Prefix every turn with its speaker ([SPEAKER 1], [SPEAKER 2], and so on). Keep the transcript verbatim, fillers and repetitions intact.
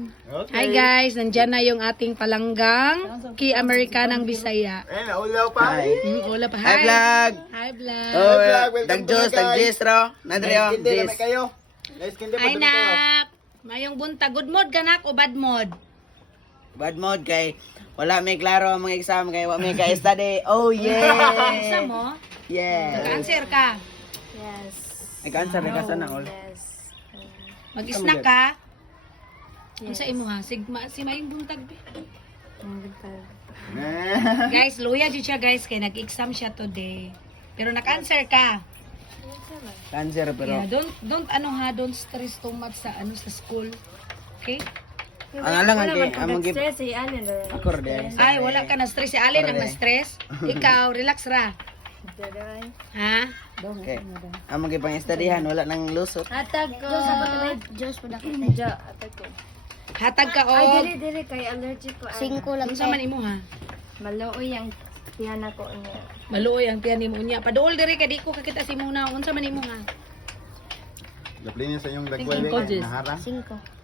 [SPEAKER 1] Okay.
[SPEAKER 2] Hi guys, nandyan na yung ating palanggang key Americanang Bisaya.
[SPEAKER 1] Eh, naulaw pa.
[SPEAKER 3] Hi.
[SPEAKER 2] Hmm, wala pa.
[SPEAKER 3] Hi vlog.
[SPEAKER 2] Hi vlog.
[SPEAKER 3] Oh,
[SPEAKER 1] Hi, vlog. Welcome
[SPEAKER 3] tag-juice,
[SPEAKER 1] to the guys.
[SPEAKER 3] tag-distro. Nadrio,
[SPEAKER 1] Nice kindi
[SPEAKER 3] jis.
[SPEAKER 1] naman kayo. Nice kindi
[SPEAKER 2] Hi
[SPEAKER 1] padumi kayo.
[SPEAKER 2] nak. Mayong bunta. Good mood ka nak o bad mood?
[SPEAKER 3] Bad mode kay wala may klaro ang mga exam kay wala may ka-study. Oh yeah.
[SPEAKER 2] Isa mo?
[SPEAKER 3] Yes.
[SPEAKER 2] Nag-answer ka.
[SPEAKER 4] Yes.
[SPEAKER 3] Nag-answer na ka sana all.
[SPEAKER 4] Yes.
[SPEAKER 2] Mag-snack ka. Ano sa imo ha? Sigma, si Mayong buntag. be. Guys, luya dyan siya guys. Kaya nag-exam siya today. Pero nag-answer ka.
[SPEAKER 3] Cancer pero
[SPEAKER 2] Yeah, don't, don't ano ha, don't stress too much sa ano sa school. Okay?
[SPEAKER 3] ang alang ang kay among gib
[SPEAKER 4] Stress si Alin.
[SPEAKER 3] ako rin.
[SPEAKER 2] Ay, wala ka na stress. Si Alin ang na-stress. Ikaw, relax ra. Ha?
[SPEAKER 3] Okay. Among gib pang studyhan wala nang lusot.
[SPEAKER 4] Hatag ko. Diyos po na kita. Diyo, hatag ko.
[SPEAKER 2] Hatag ka
[SPEAKER 4] Ay,
[SPEAKER 2] o.
[SPEAKER 4] dili, dili. Kay allergic ko. Singko
[SPEAKER 2] Ano sa man imo ha?
[SPEAKER 4] Maluoy ang tiyana ko niya.
[SPEAKER 2] Maluoy ang tiyan nimo niya. Paduol diri kay di ko kakita si muna. Unsa man imo ha?
[SPEAKER 1] Daplin niya sa inyong dagway.
[SPEAKER 2] Cinco, Jess.
[SPEAKER 1] Nahara.
[SPEAKER 4] Singko.